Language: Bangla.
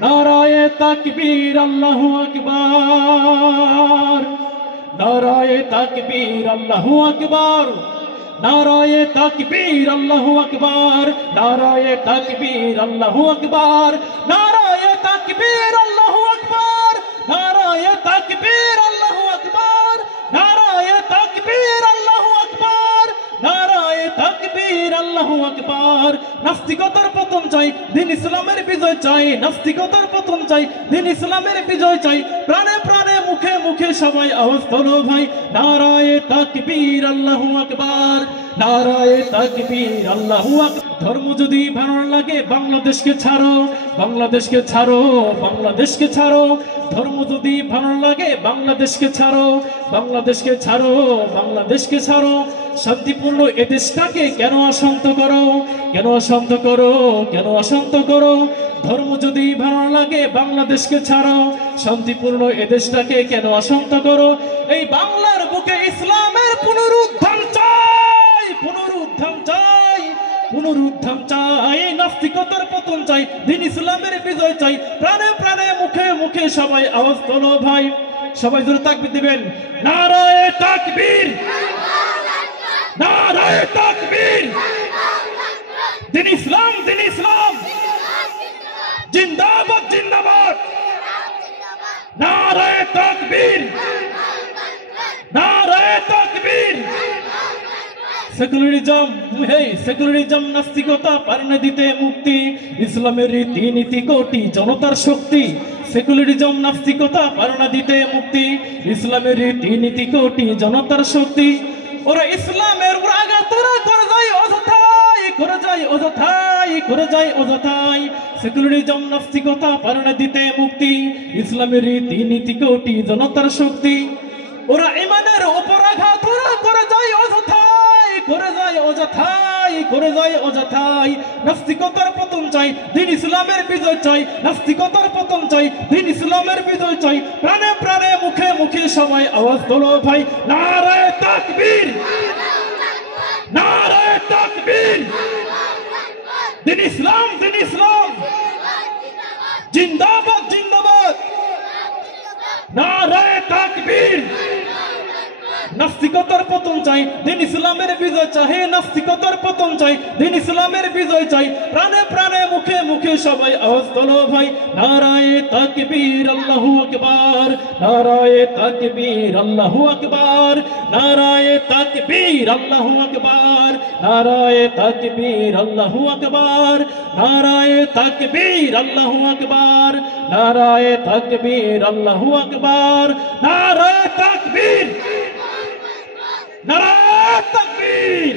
নারায়ে তাকবীর আল্লাহু আকবার, নারায়ে তাকবীর আল্লাহু আকবার, নারায়ে তাকবীর আল্লাহু আকবার, নারায়ে তাকবীর আল্লাহু আকবার, নারায়ে তাকবীর আল্লাহু আকবার, নারায়ে তাকবীর আল্লাহু আকবার, নারায়ে তাকবীর আল্লাহু আকবার, নারায়ে তাকবীর আল্লাহু আকবার। নাস্তিকতার পতন চাই, দ্বীন ইসলামের বিজয় চাই। নাস্তিকতার পতন চাই, দ্বীন ইসলামের বিজয় চাই। প্রাণে প্রাণে মুখে মুখে সবাই আওয়াজ তোলো ভাই, নারায়ে তাকবীর আল্লাহু আকবার, নারায়ে তাকবীর আল্লাহু আকবার। ধর্ম যদি ভালো লাগে বাংলাদেশকে ছাড়ো, বাংলাদেশকে ছাড়ো, বাংলাদেশকে ছাড়ো। ধর্ম যদি ভালো লাগে বাংলাদেশকে ছাড়ো, বাংলাদেশকে ছাড়ো, বাংলাদেশকে ছাড়ো। শান্তিপূর্ণ এ দেশটাকে কেন অশান্ত করো, কেন অশান্ত করো, কেন অশান্ত করো? ধর্ম যদি ভালো লাগে বাংলাদেশকে ছাড়ো, শান্তিপূর্ণ এ দেশটাকে কেন অশান্ত করো? এই বাংলার বুকে ইসলামের পুনরুত্থান চাই, পুনরুত্থান চাই, পুনরুত্থান চাই। নাস্তিকতার পতন চাই, দ্বীন ইসলামের বিজয় চাই। প্রাণে প্রাণে মুখে মুখে সবাই আওয়াজ তোলো ভাই, সবাই জোরে তাকবীর দিবেন, নারায়ে তাকবীর, নারায়ে তাকবীর। দ্বীন ইসলাম, দ্বীন ইসলাম জিন্দাবাদ, জিন্দাবাদ। নারায়ে তাকবীর, নারায়ে তাকবীর। সেকুলারিজম, হেই সেকুলারিজম নাস্তিকতা পারনে দিতে মুক্তি। ইসলামের রীতি নীতি কোটি জনতার শক্তি। সেকুলারিজম নাস্তিকতা পারনে দিতে মুক্তি। ইসলামের রীতি নীতি কোটি জনতার শক্তি। ওরা ইসলামের উপর আঘাত তোরা করে যায় অযথাই, করে যায় অযথাই, করে যায় অযথাই। সেকুলারিজম নাস্তিকতা পারনে দিতে মুক্তি। ইসলামের রীতি নীতি কোটি জনতার শক্তি। ওরা ইমানের উপর আঘাত তোরা করে যায় অযথাই, করে যায় অযথাই, করে যায় অযথাই। নাস্তিকতার পতন চাই, দ্বীন ইসলামের বিজয় চাই। নাস্তিকতার পতন চাই, দ্বীন ইসলামের বিজয় চাই। প্রাণে প্রাণে মুখে মুখে সবাই আওয়াজ তোলো ভাই, নারায়ে তাকবীর, নারায়ে তাকবীর। দ্বীন ইসলাম, দ্বীন ইসলাম জিন্দাবাদ, জিন্দাবাদ। নারায়ে তাকবীর। নাস্তিকতার পতন চাই, দ্বীন ইসলামের বিজয় চাই। নাস্তিকতার পতন চাই, দ্বীন ইসলামের বিজয় চাই। প্রাণে প্রাণে মুখে মুখে সবাই আওয়াজ তোলো ভাই, নারায়ে তাকবীর আল্লাহু আকবার, নারায়ে তাকবীর আল্লাহু আকবার, নারায়ে তাকবীর আল্লাহু আকবার, নারায়ে তাকবীর আল্লাহু আকবার, নারায়ে তাকবীর আল্লাহু আকবার, নারায়ে তাকবীর আল্লাহু আকবার, নারায়ে তাকবীর, নারায়ে তাকবীর।